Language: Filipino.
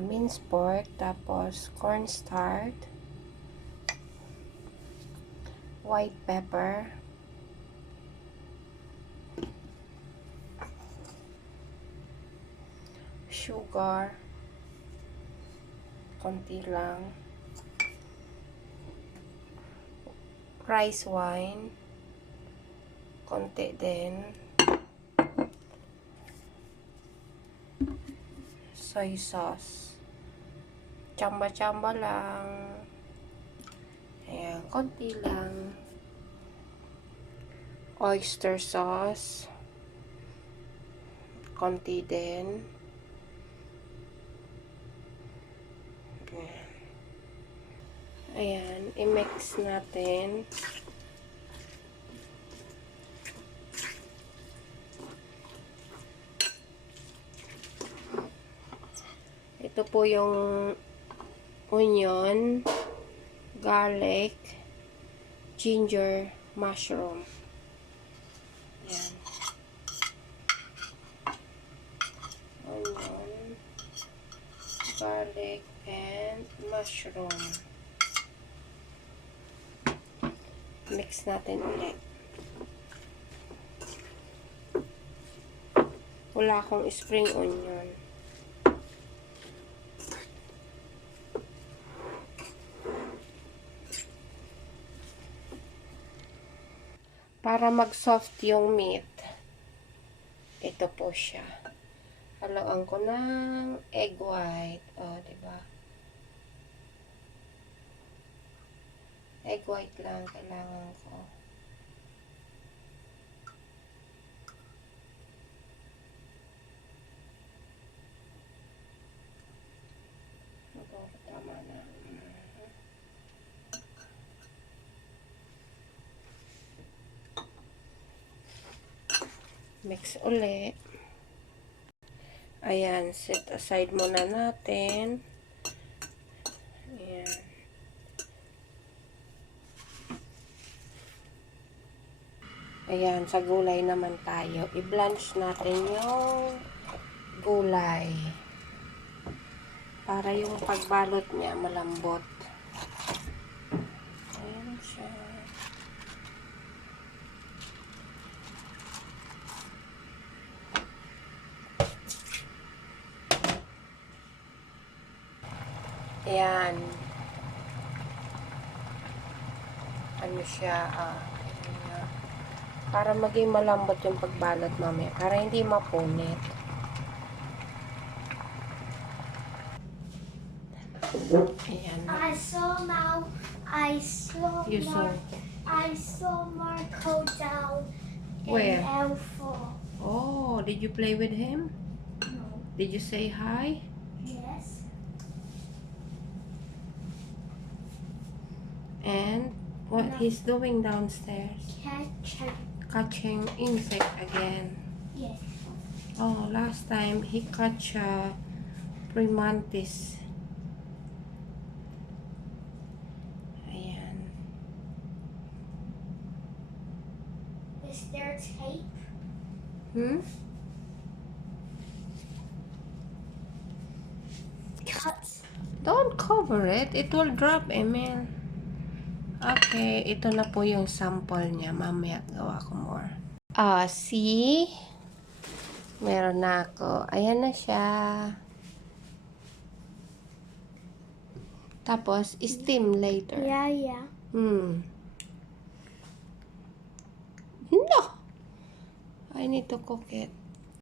minced pork, tapos cornstarch, white pepper, sugar, konti lang, rice wine, konti din, soy sauce, tsamba-tsamba lang, ayan, konti lang, oyster sauce, konti din, ayan, i-mix natin. Ito po yung onion, garlic, ginger, mushroom. Ayan. Onion, garlic, and mushroom. Mix natin ulit. Wala akong spring onion. Para mag-soft yung meat, ito po siya. Haluan ko ng egg white. O, diba? Egg white lang kailangan ko. Tama na. Mix ulit. Ayan, set aside muna natin. Ayan. Ayan, sa gulay naman tayo. I-blanch natin yung gulay. Para yung pagbalot niya malambot. Ayan siya. Ayan. Ano siya, para maging malambot yung pagbalot mamaya. Para hindi mapunit. Ayan. I saw Marco down Where? in L4. Oh, did you play with him? No. Did you say hi? Yes. And what No. he's doing downstairs? Catching insect again. Yes. Oh, last time he catch primantis. Ayan. Is there tape? Cut. Don't cover it. It will drop, Emil. Okay, ito na po yung sample niya. Mamaya gawa ko more. See? Meron na ako. Ayan na siya. Tapos, steam later. Yeah. No! I need to cook it.